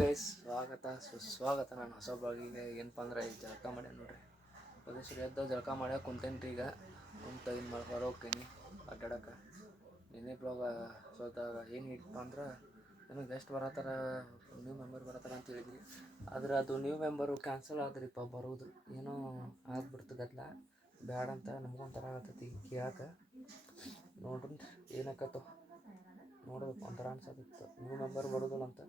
Guys ಸ್ವಾಗತ ಸುಸ್ವಾಗತ ನಾನು ಹೊಸ ಬ್ಲಾಗಿಗೆ. ಏನಪ್ಪ ಅಂದ್ರೆ ಈಗ ಜಳಕ ಮಾಡ್ಯ ನೋಡ್ರಿ. ಪೊಲೀಸರು ಎದ್ದು ಜಳಕ ಮಾಡ್ಯಾಕ ಕುಂತೇನ್ರಿ. ಈಗ ಕುಂತ ಏನು ಮಾಡ್ಕೊಂಡು ಹೋಗ್ತೀನಿ ಅಡ್ಡಾಡಕ್ಕೆ. ನಿನ್ನೆ ಬ್ಲಾಗ ಸ್ವಲ್ಪ ಏನು ಹಿಡಿಪ ಅಂದ್ರೆ ಏನೋ ಗೆಸ್ಟ್ ಬರತ್ತಾರ, ನ್ಯೂ ಮೆಂಬರ್ ಬರತ್ತಾರ ಅಂತ ಹೇಳಿದ್ವಿ. ಆದ್ರೆ ಅದು ನ್ಯೂ ಮೆಂಬರು ಕ್ಯಾನ್ಸಲ್ ಆದ್ರಿಪ್ಪ ಬರೋದು. ಏನೋ ಆಗ್ಬಿಡ್ತದಲ್ಲ ಬ್ಯಾಡ ಅಂತ ನಮ್ಗೊಂಥರ ಆಗತ್ತೈತಿ ಕೇಳಕ್ಕೆ. ನೋಡ್ರಿ ಏನಾಕತ್ತೋ ನೋಡ್ಬೇಕು, ಒಂಥರ ಅನ್ಸತ್ತಿತ್ತು ನ್ಯೂ ಮೆಂಬರ್ ಬರೋದಿಲ್ಲ ಅಂತ.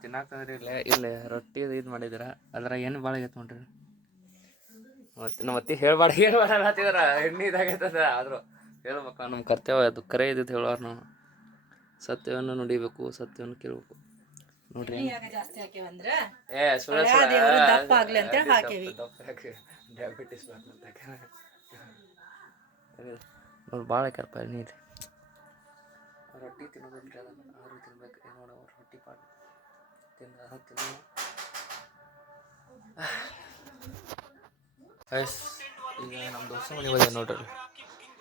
ತಿನ್ನಾಕಂದ್ರೆ ಇಲ್ಲೇ ರೊಟ್ಟಿ ಇದು ಮಾಡಿದ್ರ ಅದ್ರ ಏನು ಭಾಳ ಆಗೈತೆ ನೋಡ್ರಿ. ಮತ್ತೆ ಹೇಳ್ಬಾರ್ದಾತಿದ್ರ ಎಣ್ಣೆ ಇದಾಗೈತದ. ಆದರೂ ಹೇಳ್ಬೇಕ, ನಮ್ಮ ಕರ್ತವ್ಯ ಅದು. ಕರೆ ಇದ್ದಿದ್ದು ಹೇಳೋರು ನಾವು. ಸತ್ಯವನ್ನು ನುಡಿಬೇಕು, ಸತ್ಯವನ್ನು ಕೇಳಬೇಕು ನೋಡ್ರಿ. ಡಯಾಬಿಟಿಸ್ ನೋಡಿ ಭಾಳ ಹಾಕ್ಯಾರಪ್ಪ ನೀರು. ರೊಟ್ಟಿ ತಿನ್ನೋದಿಲ್ರಿ, ಅದನ್ನು ಆದ್ರೂ ತಿನ್ಬೇಕು. ಏನು ಮಾಡೋರು ರೊಟ್ಟಿ ಪಾಡು ತಿನ್ನ ಗೈಸ್. ಈಗ ನಮ್ಮ ದೋಸ್ತ ಮನೆ ಬಂದ ನೋಡ್ರಿ,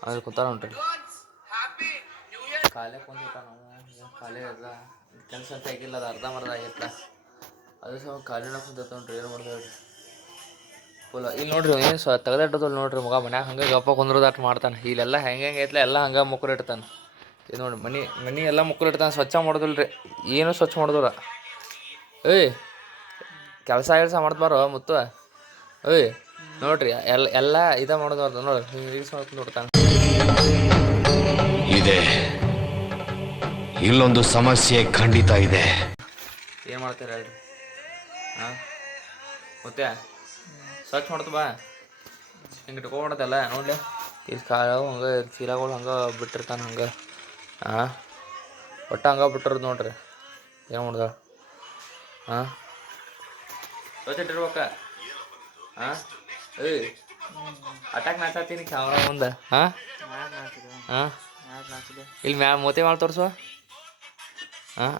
ಅಲ್ಲಿ ಕೂತಾರ ನೋಡ್ರಿ. ಕಾಲೇ ಕುಂದಿಟ್ಟ ನಾವು ಕಾಲೇ ಎಲ್ಲ ಕೆಲಸ ಅಂತ ಆಗಿಲ್ಲ, ಅದು ಅರ್ಧಂಬರ್ಧ ಆಗೈತ. ಅದು ಸಹ ಕಾಲಿನ ಕುಂದೈತೆ ನೋಡ್ರಿ. ಏನು ಮಾಡ್ದೇವ್ರಿ ಫುಲ್. ಇಲ್ಲಿ ನೋಡ್ರಿ ಏನು ತೆಗೆದಿಟ್ಟದಲ್ಲ ನೋಡ್ರಿ ಮಗ. ಮನ್ಯಾಗ ಹಂಗೆ ಗಪ್ಪ ಕುಂದ್ರದಾಟ ಮಾಡ್ತಾನೆ. ಇಲ್ಲೆಲ್ಲ ಹೆಂಗೆ ಐತ್ಲ ಎಲ್ಲ ಹಂಗೆ ಮುಕ್ಕರು ಇಡ್ತಾನೆ. ಇದು ನೋಡಿ ಮನೆ ಎಲ್ಲ ಮುಕ್ಕರು ಇಡ್ತಾನೆ. ಸ್ವಚ್ಛ ಮಾಡೋದಿಲ್ರಿ, ಏನೂ ಸ್ವಚ್ಛ ಮಾಡೋದಿಲ್ಲ. ಏಯ್ ಕೆಲಸ ಮಾಡ್ತಾರೋ ಮುತ್ತು. ಏಯ್ ನೋಡ್ರಿ ಎಲ್ಲ ಇದ ಮಾಡೋದು ನೋಡ್ರಿ. ಹಿಂಗೆ ರೀಲ್ಸ್ ಮಾಡ್ಕೊಂಡು ನೋಡ್ತಾನೆ. ಇದೆ ಇಲ್ಲೊಂದು ಸಮಸ್ಯೆ ಖಂಡಿತ ಇದೆ. ಏನು ಮಾಡ್ತೀರ ಹೇಳ್ರಿ? ಹಾಂ ಮತ್ತೆ ಸ್ವಚ್ಛ ಮಾಡ್ತು ಬಾ. ಹಿಂಗೆ ಇಟ್ಕೊಬಿಡತ್ತಲ್ಲ ನೋಡ್ಲಿ. ಇಲ್ಲಿ ಕಾಳು ಹಂಗೆ ಚೀಲಗಳು ಹಂಗೆ ಬಿಟ್ಟಿರ್ತಾನೆ ಹಂಗೆ. ಹಾಂ ಒಟ್ಟು ಹಂಗೆ ಬಿಟ್ಟಿರೋದು ನೋಡ್ರಿ. ಏನು ಮಾಡ್ದ? ಹಾಂ ಸ್ವಚ್ಛ ಇಟ್ಟಿರ್ಬೇಕ. ಹಾಂ ಏಯ್ ಅಟ್ಯಾಕ್ ನಾಚಾತೀನಿ ಕ್ಯಾಮ್ರಾ ಮುಂದೆ. ಹಾಂ ಹಾಂ ಇಲ್ಲಿ ಮ್ಯಾ ಮೋತಿ ಮಾಡಿ ತೋರಿಸುವ. ಹಾಂ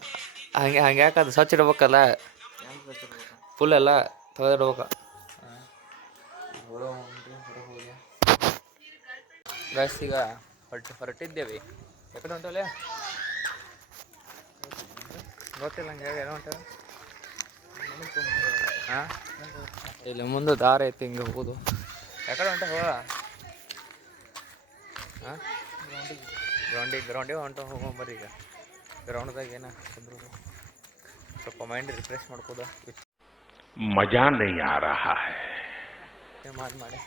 ಹಂಗೆ ಯಾಕದು ಸ್ವಚ್ಛ ಇಡ್ಬೇಕಲ್ಲ ಫುಲ್ ಎಲ್ಲ ತೆಗೆದಿಡ್ಬೇಕು. ಗೈಸ್ ಈಗ ಹೊರಟಿದ್ದೇವೆ. ಯಾಕಡೆ ಹೊಂಟಲ್ಲ ಗೊತ್ತಿಲ್ಲ ಹಂಗೆ ಹೇಳಿ. ಏನೋ ಹೊಂಟ ಹಾಂ ಇಲ್ಲಿ ಮುಂದೆ ದಾರ ಐತಿ, ಹಿಂಗೆ ಹೋಗೋದು. ಯಾಕಡೆ ಹೊಂಟ ಹೋಗ? ಹಾಂ ಗ್ರೌಂಡಿಗೆ ಹೋಗ್ಬರ್ರಿ. ಈಗ ಗ್ರೌಂಡ್ದಾಗ ಏನ ಕುಂದ್ರು ಸ್ವಲ್ಪ ಮೈಂಡ್ ರಿಫ್ರೆಶ್ ಮಾಡ್ಕೋದ. ಮಜಾ ನಹೀ ಆ ರಹಾ ಹೈ. ಮಾಡಿ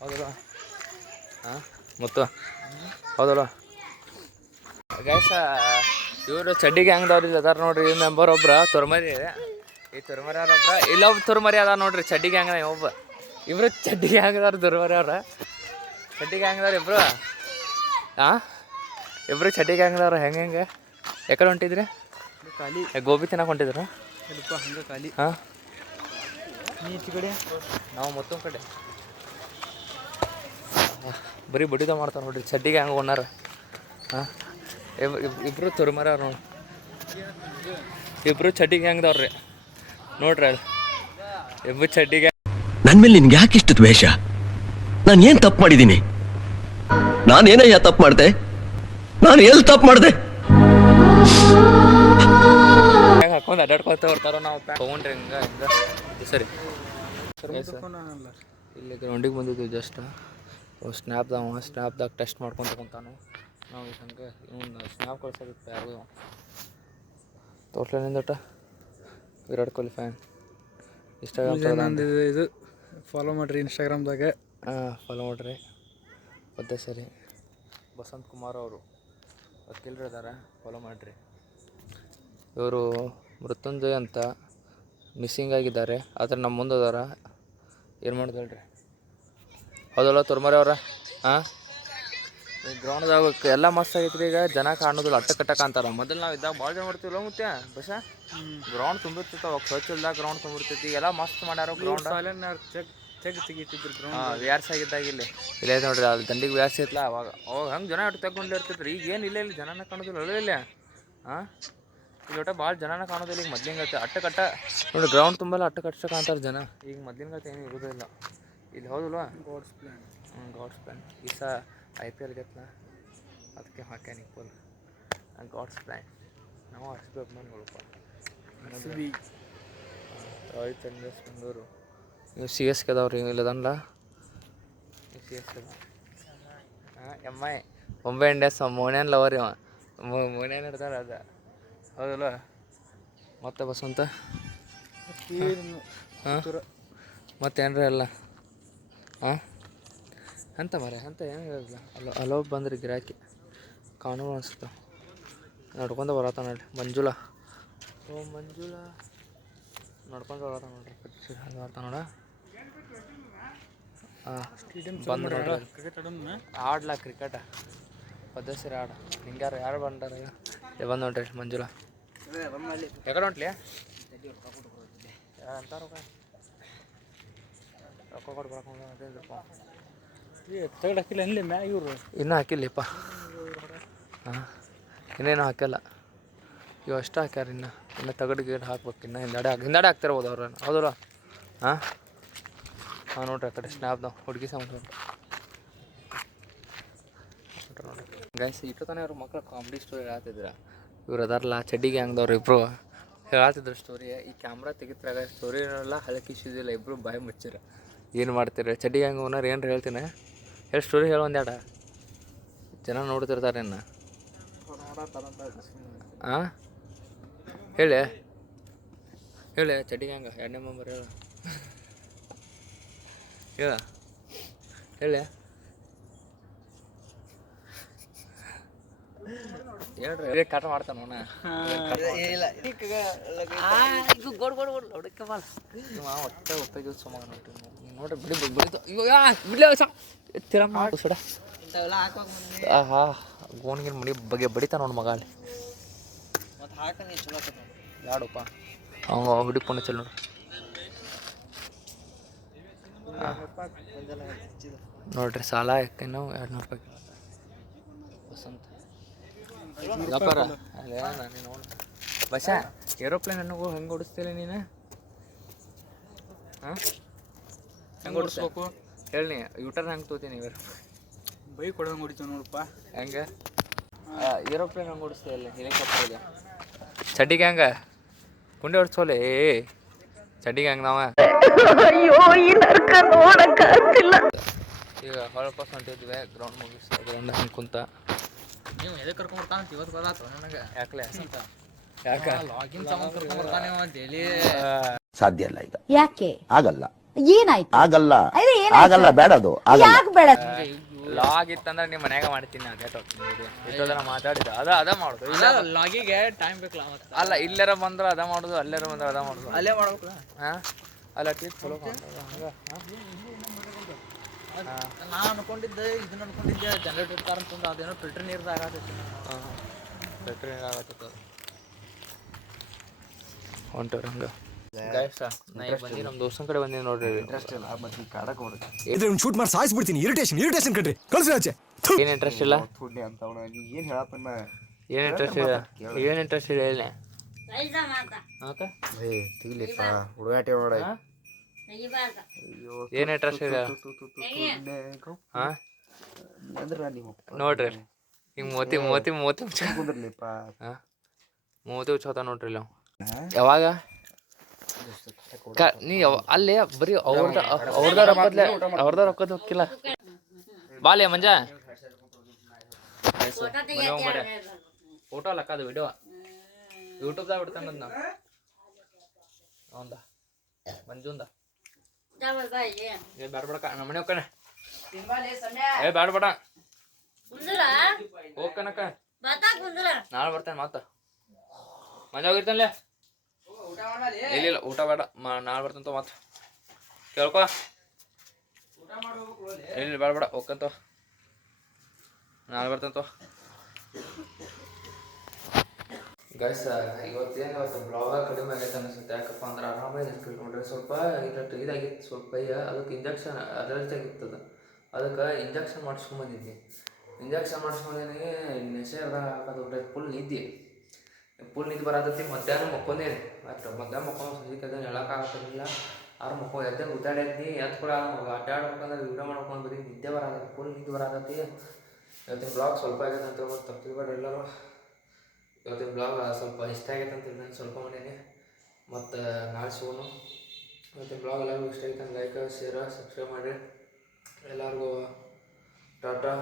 ಹೌದಲ್ಲ? ಹಾಂ ಮತ್ತು ಹೌದಲ್ಲ ಗೈಸ. ಇವರು ಚಡ್ಡಿ ಗ್ಯಾಂಗ್ದವ್ರು ಅದಾರ ನೋಡ್ರಿ. ಈ ಮೆಂಬರ್ ಒಬ್ರ ತುರ್ಮರಿ, ಈ ತುರ್ಮರಿ ಅವ್ರೊಬ್ರ, ಇಲ್ಲೊಬ್ಬ ತುರ್ಮರಿ ಅದ ನೋಡ್ರಿ ಚಡ್ಡಿ ಗ್ಯಾಂಗ್ನ ಒಬ್ಬ. ಇಬ್ರು ಚಡ್ಡಿ ಗ್ಯಾಂಗ್ದವ್ರು ತುರ್ಮರಿ ಅವ್ರ. ಚಡ್ಡಿ ಗ್ಯಾಂಗ್ದವ್ರು ಇಬ್ರು. ಹಾಂ ಇಬ್ರು ಚಡ್ಡಿ ಗ್ಯಾಂಗ್ದವ್ರು. ಹೆಂಗೆ ಯಾಕಡೆ ಹೊಂಟಿದ್ರಿ? ಖಾಲಿ ಗೋಬಿ ತಿನ್ನಕ್ಕೆ ಹೊಂಟಿದ್ರ? ಹಂಗೆ ಖಾಲಿ. ಹಾಂ ನೀಚ್ ಕಡೆ ನಾವು ಮತ್ತೊಂದು ಕಡೆ ಬರೀ ಬಡಿದ ಮಾಡ್ತಾರೆ ನೋಡ್ರಿ ಚಡ್ಡಿ ಗ್ಯಾಂಗ್ ಒಣ್ಣಾರ. ಹಾಂ ಇಬ್ರು ತುರ್ಮರ ಅವ್ರು ನೋಡಿ. ಇಬ್ರು ಚಡ್ಡಿ ಗ್ಯಾಂಗ್ದವ್ರಿ ನೋಡ್ರಿ. ಅಲ್ಲಿ ಇಬ್ರು ಚಡ್ಡಿ ಗ್ಯಾಂಗ್. ನನ್ನ ಮೇಲೆ ನಿನ್ಗೆ ಯಾಕೆ ಇಷ್ಟು ದ್ವೇಷ? ನಾನು ಏನು ತಪ್ಪು ಮಾಡಿದ್ದೀನಿ? ನಾನೇನಯ್ಯ ತಪ್ಪು ಮಾಡಿದೆ? ನಾನು ಎಲ್ಲಿ ತಪ್ಪು ಮಾಡಿದೆ? ಹಾಕೊಂಡು ಅಡ್ಡಾಡ್ಕೊತ ಬರ್ತಾರೋ ನಾವು ತೊಗೊಂಡ್ರಿ ಹಿಂಗೆ ಸರಿ. ಇಲ್ಲಿ ಗ್ರೌಂಡಿಗೆ ಬಂದಿದ್ವಿ ಜಸ್ಟ್. ಸ್ನ್ಯಾಪ್ದಾಗ ಟೆಸ್ಟ್ ಮಾಡ್ಕೊಂಡು ತಗೊಂತಾನು. ನಾವು ಹಂಗೆ ಇವ್ನು ಸ್ನ್ಯಾಪ್ ಕಳ್ಸೋದಿತ್ತು ಯಾರಿಗೂ. ತೋರ್ಸ್ಲೇನಿಂದಟ ವಿರಾಟ್ ಕೊಹ್ಲಿ ಫ್ಯಾನ್. ಇನ್ಸ್ಟಾಗ್ರಾಮ್ ಇದು ಫಾಲೋ ಮಾಡಿರಿ ಇನ್ಸ್ಟಾಗ್ರಾಮ್ದಾಗ. ಹಾಂ ಫಾಲೋ ಮಾಡಿರಿ. ಮತ್ತೆ ಸರಿ ಬಸಂತ್ ಕುಮಾರ್ ಅವರು ವಕೀಲರು ಇದ್ದಾರೆ, ಫಾಲೋ ಮಾಡಿರಿ. ಇವರು ಮೃತ್ಯುಂಜಯ್ ಅಂತ ಮಿಸ್ಸಿಂಗ್ ಆಗಿದ್ದಾರೆ, ಆದರೆ ನಮ್ಮ ಮುಂದೆ ಅದಾರ. ಏನು ಮಾಡಿದ್ರಿ ಹೌದಲ್ಲ ತುರ್ಮರಿ ಅವ್ರ? ಹಾಂ ಗ್ರೌಂಡ್ದಾಗ ಎಲ್ಲ ಮಸ್ತ್ ಆಗೈತ್ರಿ. ಈಗ ಜನ ಕಾಣೋದಿಲ್ಲ, ಅಟ್ಟಕಟ್ಟಕ್ಕೆ ಅಂತಾರೆ. ಮೊದಲು ನಾವು ಇದ್ದಾಗ ಭಾಳ ಜನ ಬರ್ತೀವಲ್ಲ ಮುತ್ಯ ಬಸ. ಗ್ರೌಂಡ್ ತುಂಬಿರ್ತಿತ್ತು ಅವಾಗ, ಸ್ವಚ್ಛ ಇಲ್ದಾಗ ಗ್ರೌಂಡ್ ತುಂಬಿರ್ತೈತಿ. ಎಲ್ಲ ಮಸ್ತ್ ಮಾಡ್ಯಾರ ಗ್ರೌಂಡ್. ಹಾಂ ವ್ಯಾರ್ಸ್ ಆಗಿದ್ದಾಗ ಇಲ್ಲಿ ನೋಡ್ರಿ. ಅಲ್ಲಿ ದಂಡಿಗೆ ವ್ಯಾರ್ಸ್ ಐತ್ಲ ಅವಾಗ ಹಂಗೆ ಜನ ಅಟ್ಟು ತಗೊಂಡಿರ್ತಿದ್ರು. ಈಗ ಏನು ಇಲ್ಲ, ಇಲ್ಲಿ ಜನನ ಕಾಣೋದಿಲ್ಲ ಇಲ್ಲ. ಹಾಂ ಇಲ್ಲಿ ಒಟ್ಟು ಭಾಳ ಜನನ ಕಾಣೋದಿಲ್ಲ ಈಗ ಮೊದ್ಲಿಂಗತ್ತೆ. ಅಟ್ಟಕಟ್ಟ ನೋಡಿ ಗ್ರೌಂಡ್ ತುಂಬಲ್ಲ ಅಟ್ಟಕಟ್ಟ ಕಾಣ್ತಾರೆ ಜನ. ಈಗ ಮೊದ್ಲಿಂಗತ್ತೆ ಏನು ಇರೋದಿಲ್ಲ ಇಲ್ಲಿ. ಹೌದಲ್ವ? God's plan. ಈ ಸಹ IPL ಇದೆಯಲ್ಲ ಅದಕ್ಕೆ ಹಾಕ್ಯಾನಿ ಫುಲ್ ಗಾಡ್ಸ್ ಪ್ಲ್ಯಾನ್ ನಾವು ಅಷ್ಟು ಅಭಿಮಾನಿಗಳಪ್ಪ ರಾಯಲ್ ಚಾಲೆಂಜರ್ಸ್ ಬೆಂಗಳೂರು ನೀವು ಸಿ ಎಸ್ ಕೆದವ್ರಿ ಇಲ್ಲದಲ್ಲ ಸಿ ಎಸ್ ಕೆದ ಎಮ್ ಐ ಮುಂಬೈ ಇಂಡಿಯನ್ಸ್ ಮೋನ್ಯಾನ್ ಲವರ್ ಇವ ಮೋನ್ಯಾನ್ ಇರ್ತಾರೆ ಅದು ಹೌದಲ್ಲ ಮತ್ತೆ ಬಸವಂತ ಹಾಂ ಮತ್ತೇನ್ರ ಎಲ್ಲ ಹಾಂ ಅಂತ ಮರೆ ಅಂತ ಏನು ಹೇಳಿಲ್ಲ ಅಲೋ ಬಂದ್ರಿ ಗಿರಾಕಿ ಕಾನೂನು ಅನಿಸ್ತು ನಡ್ಕೊಂಡು ಬರತ್ತ ನೋಡ್ರಿ ಮಂಜುಳಾ ಓ ಮಂಜುಳಾ ನಡ್ಕೊಂಡು ಬರತ್ತ ನೋಡ್ರಿ ಬರ್ತಾ ನೋಡ ಹಾಂ ಬಂದು ನೋಡ್ರಿ ಕ್ರಿಕೆಟ್ ಆಡ್ಲಾ ಕ್ರಿಕೆಟ ಪದ್ಧತಿ ಆಡ ಹಿಂಗಾರು ಯಾರು ಬಂದಾರ ಬಂದು ನೋಡ್ರಿ ಮಂಜುಳಾ ಯಾಕಡೆ ಹೊಂಟ್ಲಿ ಅಂತ ರೊಕ್ಕ ಕೊಟ್ಟು ಬರ್ಕೊಂಡು ಅದೇನಪ್ಪ ತಗಡ್ ಹಾಕಿಲ್ಲ ಅಲ್ಲಿ ಮ್ಯಾಗ ಇವರು ಇನ್ನೂ ಹಾಕಿಲ್ಲಪ್ಪ ಹಾಂ ಇನ್ನೇನು ಹಾಕಿಲ್ಲ ಇವು ಅಷ್ಟು ಹಾಕ್ಯಾರ ಇನ್ನು ತಗಡು ಗಿಡ ಹಾಕ್ಬೇಕು ಇನ್ನು ಹಿಂದಾಡೆ ಹಾಕ್ತಿರ್ಬೋದು ಅವ್ರನ್ನ ಹೌದಲ್ಲ ಹಾಂ ಹಾಂ ನೋಡ್ರಿ ಆ ಕಡೆ ಸ್ನ್ಯಾಪ್ದು ಹುಡುಗಿ ಸಮ ನೋಡ್ರಿ ಗೈಸ್ ಇಟ್ಟು ತಾನೇ ಅವ್ರ ಮಕ್ಕಳು ಕಾಮಿಡಿ ಸ್ಟೋರಿ ಹೇಳತ್ತಿದ್ರ ಇವ್ರು ಅದಾರಲ್ಲ ಚಡ್ಡಿ ಗ್ಯಾಂಗ್ದವ್ರು ಇಬ್ಬರು ಹೇಳತ್ತಿದ್ರು ಸ್ಟೋರಿ ಈ ಕ್ಯಾಮ್ರಾ ತೆಗಿತ್ರಾಗ ಸ್ಟೋರಿನೆಲ್ಲ ಹಲಕಿಸಿದಿಲ್ಲ ಇಬ್ಬರು ಬಾಯಿ ಮುಚ್ಚಿರ ಏನು ಮಾಡ್ತೀರಿ ಚಡ್ಡಿ ಗ್ಯಾಂಗ್ ಓನರ್ ಏನ್ರ ಹೇಳ್ತೀನಿ ಹೇಳಿ ಸ್ಟೋರಿ ಹೇಳಿ ಒಂದ್ಯಾಡ ಜನ ನೋಡ್ತಿರ್ತಾರೆ ಇನ್ನು ಹಾಂ ಹೇಳಿ ಚಡ್ಡಿ ಗ್ಯಾಂಗ 2ನೇ ಮೆಂಬರ್ ಹೇಳಿ ಹೇಳ್ರಿ ಕಾಟ ಮಾಡ್ತಾನ ಒಟ್ಟೆ ಉಪಯೋಗ ಸುಮಾರು ನೋಡ್ರಿ ಬಿಡಿ ಸುಡ ಹಾ ಗೋಣಿಗಿನ ಮಡಿ ಬಗ್ಗೆ ಬಡಿತಾ ನೋಡಿ ಮಗ ಅಲ್ಲಿ ಯಾಡಪ್ಪ ಅವಂಗ ಹುಡಿ ಪುಣ್ಯ ಚಲ್ ನೋಡ್ರಿ ನೋಡ್ರಿ ಸಾಲ ಯಾಕೇನೋ 200 ರೂಪಾಯಿ ವಸಂತ ವ್ಯಾಪಾರ ಅಲ್ಲೇ ನಾನು ನೋಡಿ ಬಸ ಏರೋಪ್ಲೇನ್ ನನಗೂ ಹೆಂಗೆ ಓಡಿಸ್ತೀರ ನೀನು ಹಾಂ ಹೆಂಗೆ ಓಡಿಸ್ಬೇಕು ಹೇಳಿ ಯೂಟರ್ನ್ ಹೆಂಗೆ ತೋತೀನಿ ಇವರು ಬೈಕ್ ಹೊಡೆದಂಗೆ ಹೊಡಿತೀವಿ ನೋಡಪ್ಪ ಹೆಂಗೆ ಏರೋಪ್ಲೇನ್ ಹೆಂಗೆ ಓಡಿಸ್ತೀಯಲ್ಲ ಹೆಲಿಕಾಪ್ಟರ್ ಇದೆ ಚಡ್ಡಿಗೆ ಹೆಂಗೆ ಕುಂಡೆ ಹೊಡ್ಸೋಲೆ ಚಡ್ಡಿಗೆ ಹೆಂಗೆ ನಾವ ಈಗ ಹೊಳಪಾಸ್ ಹೊಂಟಿದ್ವಿ ಗ್ರೌಂಡ್ ಮುಗಿಸಿ ಗ್ರೌಂಡ್ ಹಂಗೆ ಕುಂತ ನೀವು ಎದಕ್ಕೆ ಕರ್ಕೊಂಡ್ಬರ್ತಾನಂತ ಇವತ್ತು ಗೊತ್ತಾಯ್ತು ನನಗೆ ಯಾಕಲೆ ಯಾಕೆ ಲಾಗಿನ್ ಸಂಬಂಧ ಕರ್ಕೊಂಡ್ಬರ್ತಾನೆ ಅಂತ ಹೇಳಿ ಸಾಧ್ಯ ಇಲ್ಲ ಈಗ ಯಾಕೆ ಆಗಲ್ಲ ಏನಾಯ್ತು ಆಗಲ್ಲ ಅದೇ ಏನಾಯ್ತು? ಆಗಲ್ಲ ಬೇಡ ಅದು ಆಗಲ್ಲ ಯಾಕೆ ಬೇಡ ಲಾಗ್ ಇತ್ತಂದ್ರೆ ನಿಮ್ಮ ಮನ್ಯಾಗ ಮಾಡ್ತೀನಿ ಅದೇ ಇಷ್ಟೊಂದರ ಮಾತಾಡಿದ ಅದ ಮಾಡೋದು ಇಲ್ಲ ಲಾಗಿಗೆ ಟೈಮ್ ಬೇಕಲ್ಲ ಮತ್ತೆ ಅಲ್ಲ ಇಲ್ಲಾರ ಬಂದ್ರೆ ಅದ ಮಾಡೋದು ಅಲ್ಲಾರ ಬಂದ್ರೆ ಅದ ಮಾಡೋದು ಅಲ್ಲೇ ಮಾಡ್ಬೇಕು ಹಾಂ ಅಲ್ಲ ಟೀಚ್ ಚಲೋ ಹಂಗೆ ನಾನು ಅನ್ಕೊಂಡಿದ್ದೆ ಇದನ್ನ ಅನ್ಕೊಂಡಿದ್ದೆ ಜನರೇಟರ್ ಕಾರ್ ಅಂತಂದು ಅದೇನೋ ಫಿಲ್ಟರ್ ನೀರ್ದು ಆಗತ್ತೈತಿ ಹಾಂ ಬೆಟ್ರಿ ಆಗತ್ತ ಹೊಂಟವ್ರಿ ಹಂಗೆ ನಾ ಈಗ ಬಂದು ನಮ್ಮ ದೋಸ್ತನ ಕಡೆ ಬಂದೀನಿ ನೋಡ್ರಿ ಇದ್ರೆ ಶೂಟ್ ಮಾಡಿ ಸಾಯಿಸ್ಬಿಡ್ತೀನಿ ಇರಿಟೇಷನ್ ಕಣ್ರಿ ಕಳ್ಸಿ ಆಚೆ ಏನು ಇಂಟ್ರೆಸ್ಟ್ ಇಲ್ಲ ಏನ್ ಹೇಳಪ್ಪನ್ನ ಏನು ಇಂಟ್ರೆಸ್ಟ್ ಇಲ್ಲ ಏನು ಇಂಟ್ರೆಸ್ಟ್ ಇಲ್ಲ ಹೇಳಿ ಓಕೆ ತಿಗ್ಲಿಪ್ಪ ಹುಡುಗಾಟ ನೋಡ ಏನು ಇಂಟ್ರೆಸ್ಟ್ ಇಲ್ಲ ಹಾಂ ನೋಡ್ರಿ ಹಿಂಗೆ ಮೋತಿ ಕುಂದ್ರಲಿಪ್ಪ ಹಾಂ ಮೂವತ್ತು ಉಚ್ಚೋತ ನೋಡ್ರಿ ಇಲ್ಲ ಯಾವಾಗ ನೀ ಅಲ್ಲೇ ಬರೀ ಅವ್ರದ ರೊಕ್ಕದ ಹೋಗಿಲ್ಲ ಬಾಲೆ ಮಂಜ ಫೋಟೋ ಅಲ್ಲಕ್ಕ ಅದು ವಿಡಿಯೋ ಯೂಟ್ಯೂಬ್ದಾಗ ಬಿಡ್ತಾನ ನಾವು ಅವಂದ ಮಂಜುಂದ ಏ ಬ್ಯಾಡ ಬೇಡ ನಮ್ಮ ಮನೆ ಹೋಗ್ಕಣ ಏ ಬ್ಯಾಡ ಬೇಡ ಹೋಗ್ಕನಕ್ಕ ನಾಳೆ ಬರ್ತೇನೆ ಮತ್ತ ಮಂಜ ಹೋಗಿರ್ತಾನಲ್ಲೇ ಇಲ್ಲ ಊಟ ಬೇಡ ನಾಳೆ ಬರ್ತಂತ ಮತ್ತೆ ಕೇಳ್ಕೊ ಇಲ್ಲ ಬೇಡ ಹೋಗ್ಕಂತ ನಾಳೆ ಬರ್ತಂತ ಗೈಸ್ ಇವತ್ತು ಬ್ಲಾಗ ಕಡಿಮೆ ಆಗೈತೆ ಅನಿಸುತ್ತೆ ಯಾಕಪ್ಪ ಅಂದ್ರೆ ಆರಾಮಾಗಿ ನೋಡ್ರಿ ಸ್ವಲ್ಪ ಇದಾಗಿತ್ತು ಸ್ವಲ್ಪ ಅದಕ್ಕೆ ಇಂಜೆಕ್ಷನ್ ಅಲರ್ಜಿ ಆಗಿರ್ತದೆ ಅದಕ್ಕೆ ಇಂಜೆಕ್ಷನ್ ಮಾಡಿಸ್ಕೊಂಬಂದಿದ್ವಿ ಇಂಜೆಕ್ಷನ್ ಮಾಡಿಸ್ಕೊಂಡೇನಿ ನೆಸೆದಾಗ ಹಾಕೋದು ಫುಲ್ ನಿದ್ದೆ ಬರತೈತಿ ಮಧ್ಯಾಹ್ನ ಮಕ್ಕೊಂದೇನೆ ಮತ್ತು ಮಧ್ಯಾಹ್ನ ಮಕ್ಕೊಂಡು ಸಂಜೆ ಅದನ್ನು ಹೇಳೋಕ್ಕಾಗತ್ತಿಲ್ಲ ಆರು ಮಕ್ಕೊಂಡು ಎದ್ದೆ ಉದ್ದಾಡಿದ್ನಿ ಎದ್ದು ಕೂಡ ಅಡ್ಡಾಡ್ಬೇಕಂದ್ರೆ ವಿಡಿಯೋ ಮಾಡ್ಕೊಂಡು ಬರೀ ನಿದ್ದೆ ಬರತೈತಿ ಫುಲ್ ನಿದ್ದೆ ಬರತೈತಿ ಇವತ್ತಿನ ಬ್ಲಾಗ್ ಸ್ವಲ್ಪ ಆಗೈತೆ ಅಂತ ಹೇಳ್ಬೋದು, ತಪ್ಪಿಬೇಡ್ರಿ ಎಲ್ಲರೂ. ಇವತ್ತಿನ ಬ್ಲಾಗ್ ಸ್ವಲ್ಪ ಇಷ್ಟ ಆಗೈತೆ ಅಂತ ನಾನು ಸ್ವಲ್ಪ ಮಾಡೀನಿ. ಮತ್ತು ನಾಳೆ ಸಿಗೋನು. ಇವತ್ತಿನ ಬ್ಲಾಗ್ ಎಲ್ಲರಿಗೂ ಇಷ್ಟ ಆಗೈತೆ ಲೈಕ್, ಶೇರ್, ಸಬ್ಸ್ಕ್ರೈಬ್ ಮಾಡಿರಿ. ಎಲ್ಲರಿಗೂ ಟಾಟಾ.